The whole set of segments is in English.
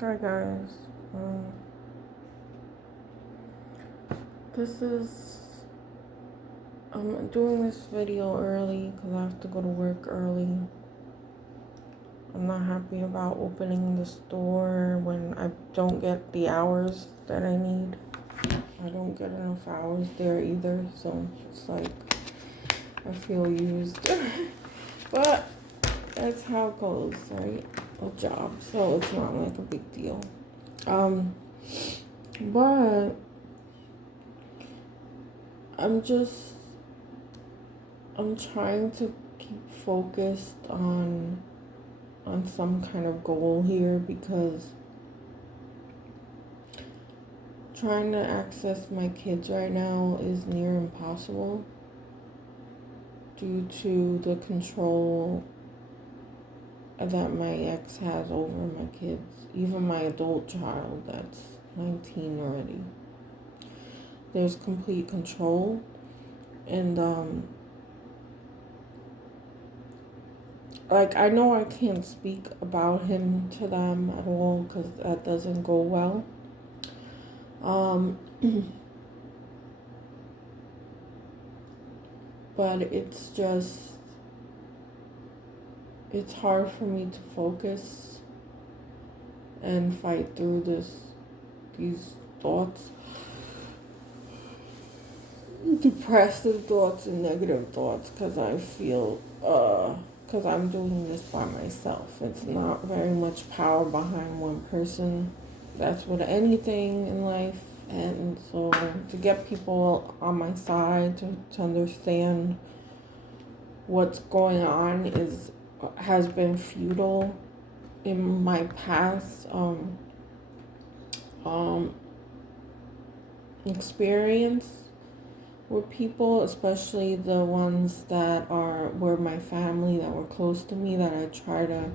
Hi guys. This is I'm doing this video early because I have to go to work early. I'm not happy about opening the store when I don't get the hours that I need. I don't get enough hours there either, so it's like I feel used. But that's how it goes, right? A job, so it's not like a big deal. But I'm trying to keep focused on some kind of goal here, because trying to access my kids right now is near impossible due to the control that my ex has over my kids, even my adult child that's 19 already. There's complete control, and like, I know I can't speak about him to them at all because that doesn't go well. But it's hard for me to focus and fight through these thoughts, depressive thoughts and negative thoughts, because I feel, because I'm doing this by myself. It's not very much power behind one person. That's with anything in life. And so to get people on my side to understand what's going on has been futile in my past experience with people, especially the ones that were my family, that were close to me, that I try to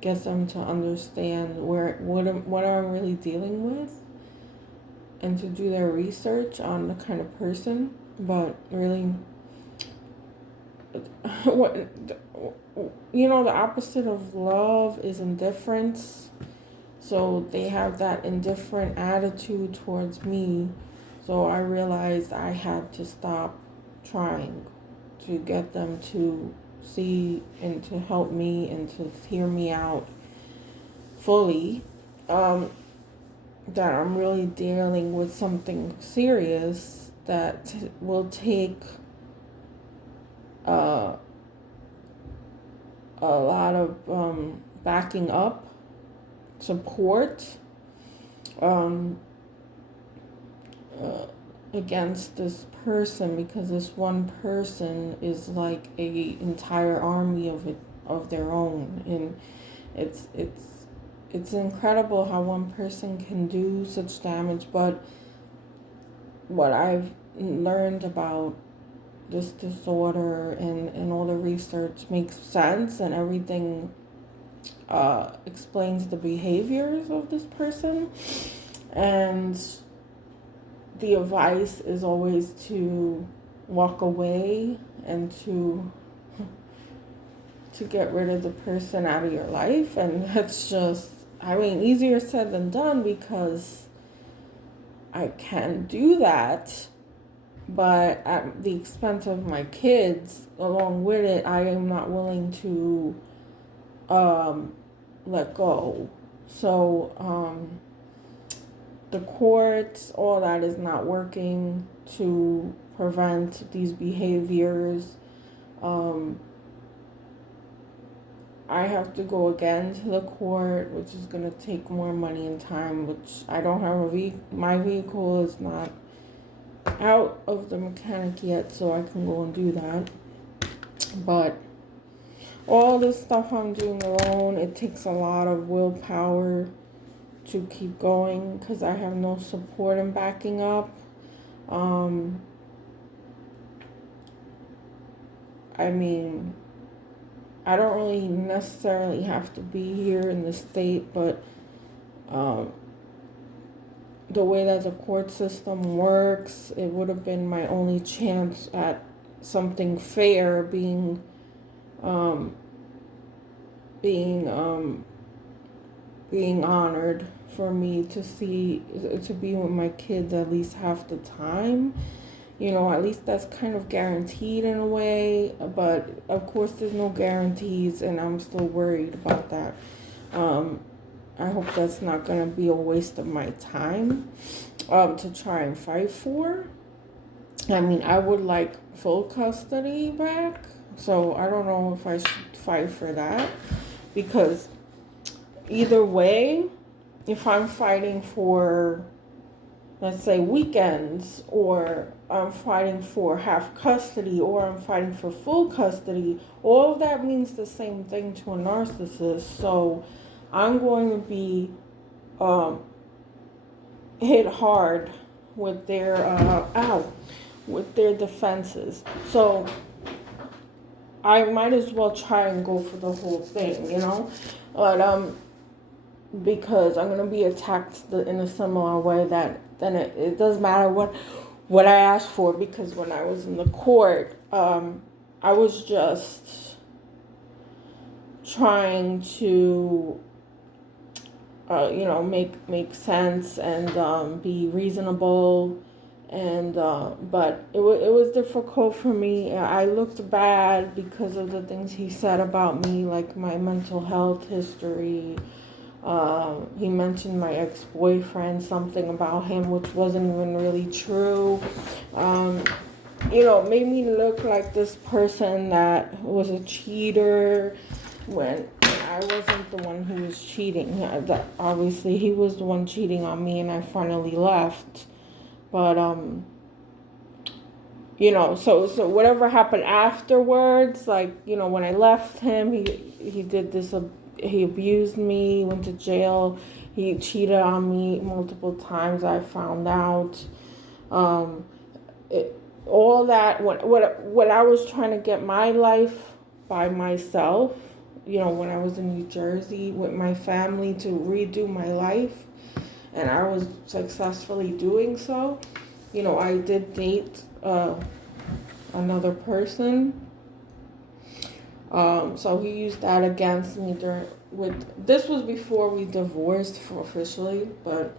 get them to understand what I'm really dealing with, and to do their research on the kind of person. But really, the opposite of love is indifference. So they have that indifferent attitude towards me. So I realized I had to stop trying to get them to see and to help me and to hear me out fully. That I'm really dealing with something serious that will take a lot of backing up, support, against this person, because this one person is like a entire army of their own, and it's incredible how one person can do such damage. But what I've learned about this disorder and all the research makes sense, and everything explains the behaviors of this person. And the advice is always to walk away and to get rid of the person out of your life. And that's just, easier said than done, because I can do that, but at the expense of my kids along with it. I am not willing to let go. So the courts, all that is not working to prevent these behaviors. I have to go again to the court, which is going to take more money and time, which I don't have my vehicle is not out of the mechanic yet, so I can go and do that. But all this stuff I'm doing alone, it takes a lot of willpower to keep going, because I have no support and backing up. I don't really necessarily have to be here in the state, but the way that the court system works, it would have been my only chance at something fair, being being honored for me to be with my kids at least half the time. At least that's kind of guaranteed in a way, but of course there's no guarantees, and I'm still worried about that. I hope that's not going to be a waste of my time to try and fight for. I mean, I would like full custody back, so I don't know if I should fight for that, because either way, if I'm fighting for, let's say, weekends, or I'm fighting for half custody, or I'm fighting for full custody, all of that means the same thing to a narcissist. So I'm going to be hit hard with their defenses. So I might as well try and go for the whole thing, but because I'm gonna be attacked in a similar way, that then it doesn't matter what I asked for, because when I was in the court, I was just trying to make sense and be reasonable, and but it was difficult for me. I looked bad because of the things he said about me, like my mental health history. He mentioned my ex-boyfriend, something about him which wasn't even really true. It made me look like this person that was a cheater when I wasn't the one who was cheating. Obviously, he was the one cheating on me, and I finally left. But so whatever happened afterwards, like, when I left him, he did this. He abused me, went to jail. He cheated on me multiple times. I found out. All that, what I was trying to get my life by myself, when I was in New Jersey with my family, to redo my life, and I was successfully doing so. I did date another person. So he used that against me this was before we divorced officially, but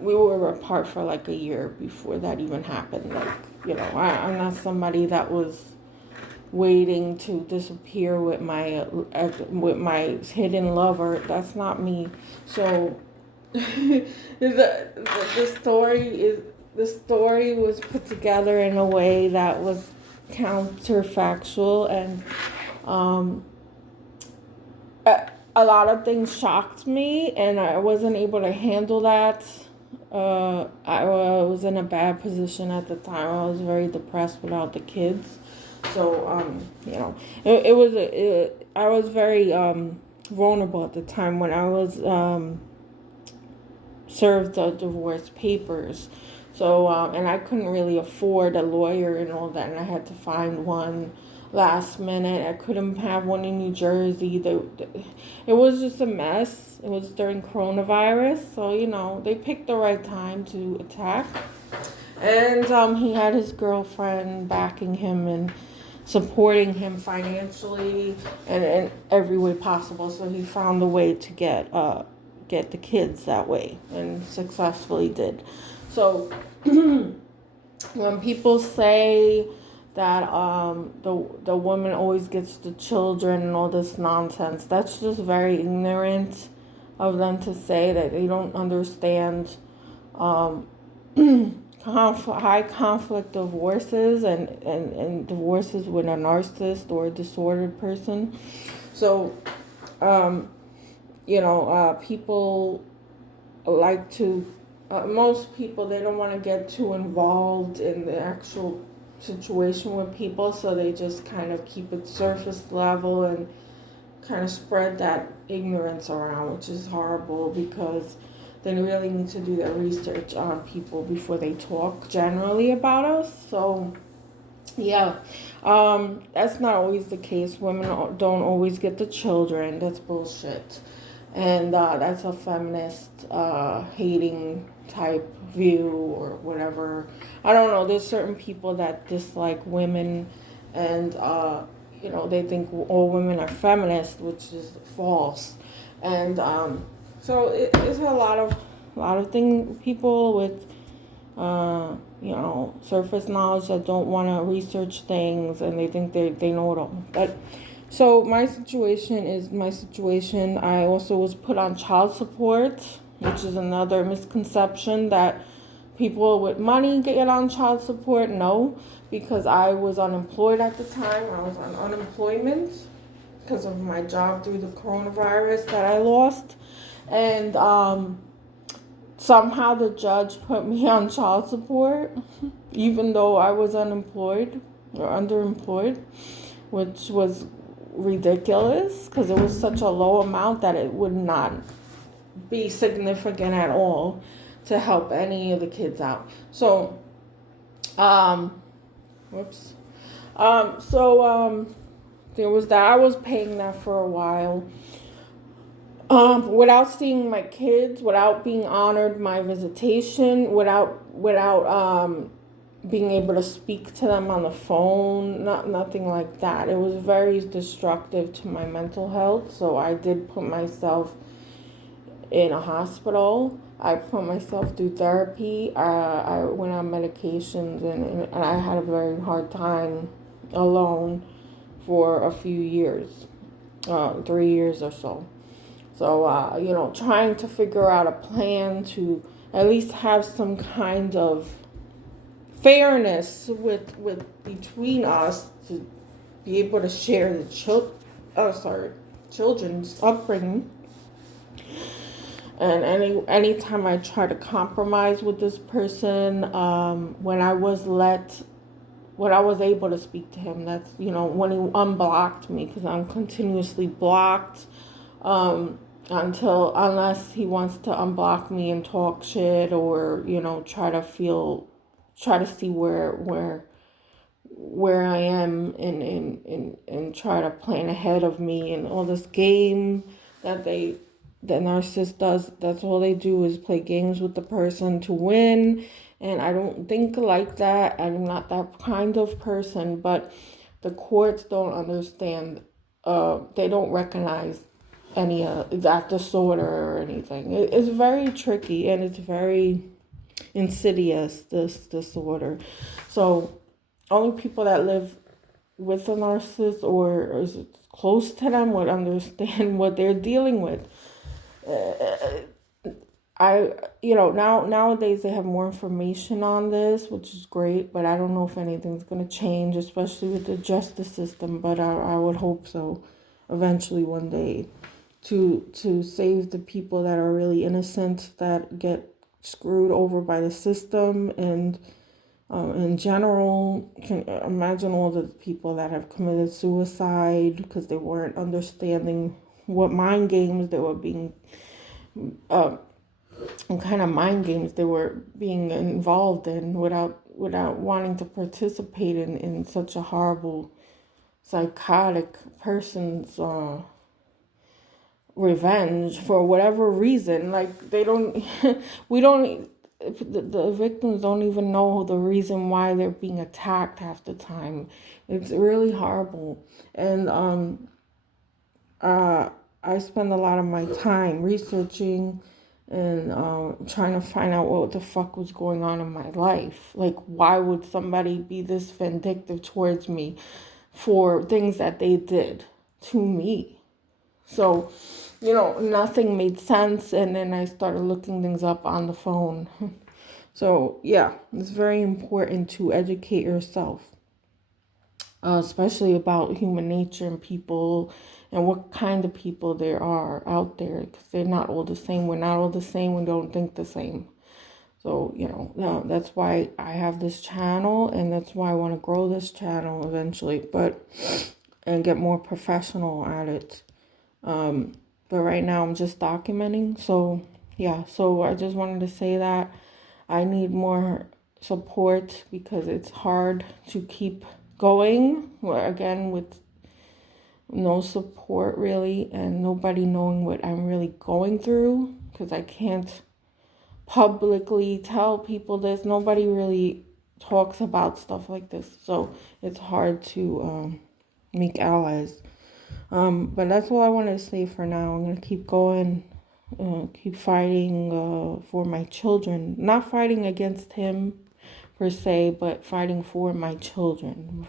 we were apart for like a year before that even happened. Like, I'm not somebody that was waiting to disappear with my hidden lover. That's not me. So the story was put together in a way that was counterfactual, and a lot of things shocked me, and I wasn't able to handle that. I was in a bad position at the time. I was very depressed without the kids. So, I was very vulnerable at the time when I was served the divorce papers. So, and I couldn't really afford a lawyer and all that, and I had to find one last minute. I couldn't have one in New Jersey. It was just a mess. It was during coronavirus, so, they picked the right time to attack. And he had his girlfriend backing him and supporting him financially and in every way possible. So he found a way to get the kids that way, and successfully did. So when people say that the woman always gets the children and all this nonsense, that's just very ignorant of them to say. That they don't understand high conflict divorces and divorces with a narcissist or a disordered person. So people like to most people, they don't want to get too involved in the actual situation with people, so they just kind of keep it surface level and kind of spread that ignorance around, which is horrible, because they really need to do their research on people before they talk generally about us. So yeah, that's not always the case. Women don't always get the children. That's bullshit. And that's a feminist hating type view or whatever. I don't know. There's certain people that dislike women, and they think all women are feminist, which is false. And so it's a lot of things, people with surface knowledge that don't want to research things, and they think they know it all. But so my situation is my situation. I also was put on child support, which is another misconception that people with money get on child support. No, because I was unemployed at the time. I was on unemployment because of my job through the coronavirus that I lost. And somehow the judge put me on child support, even though I was unemployed or underemployed, which was ridiculous because it was such a low amount that it would not be significant at all to help any of the kids out. So, whoops. There was that. I was paying that for a while. Without seeing my kids, without being honored my visitation, without being able to speak to them on the phone, nothing like that. It was very destructive to my mental health. So I did put myself in a hospital. I put myself through therapy. I went on medications, and I had a very hard time alone for a few years, 3 years or so. So, trying to figure out a plan to at least have some kind of fairness with between us to be able to share the children's upbringing. And anytime I try to compromise with this person, when I was able to speak to him, that's when he unblocked me, because I'm continuously blocked. Unless he wants to unblock me and talk shit, or try to see where I am, and try to plan ahead of me, and all this game that the narcissist does. That's all they do, is play games with the person to win. And I don't think like that. I'm not that kind of person. But the courts don't understand. They don't recognize any that disorder or anything. It's very tricky, and it's very insidious, this disorder. So only people that live with a narcissist or is close to them would understand what they're dealing with. Nowadays they have more information on this, which is great, but I don't know if anything's going to change, especially with the justice system. But I would hope so, eventually, one day, to save the people that are really innocent, that get screwed over by the system. And in general, can imagine all the people that have committed suicide because they weren't understanding what mind games they were being what kind of mind games they were being involved in, without wanting to participate in such a horrible psychotic person's revenge for whatever reason. Like, they don't we don't the victims don't even know the reason why they're being attacked half the time. It's really horrible. And I spend a lot of my time researching and trying to find out what the fuck was going on in my life. Like, why would somebody be this vindictive towards me for things that they did to me? So, nothing made sense, and then I started looking things up on the phone. So, yeah, it's very important to educate yourself, especially about human nature and people, and what kind of people there are out there, because they're not all the same. We're not all the same. We don't think the same. So, that's why I have this channel, and that's why I want to grow this channel eventually, and get more professional at it. But right now I'm just documenting. So, yeah, so I just wanted to say that I need more support, because it's hard to keep going, again, with no support really, and nobody knowing what I'm really going through, because I can't publicly tell people this. Nobody really talks about stuff like this, so it's hard to make allies. But that's all I want to say for now. I'm gonna keep going, keep fighting for my children. Not fighting against him per se, but fighting for my children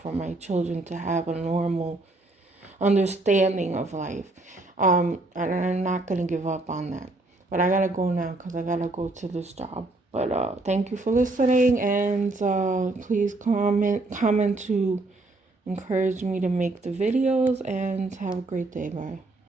to have a normal understanding of life. And I'm not gonna give up on that. But I gotta go now because I gotta go to this job. But thank you for listening, and please comment to encourage me to make the videos, and have a great day. Bye.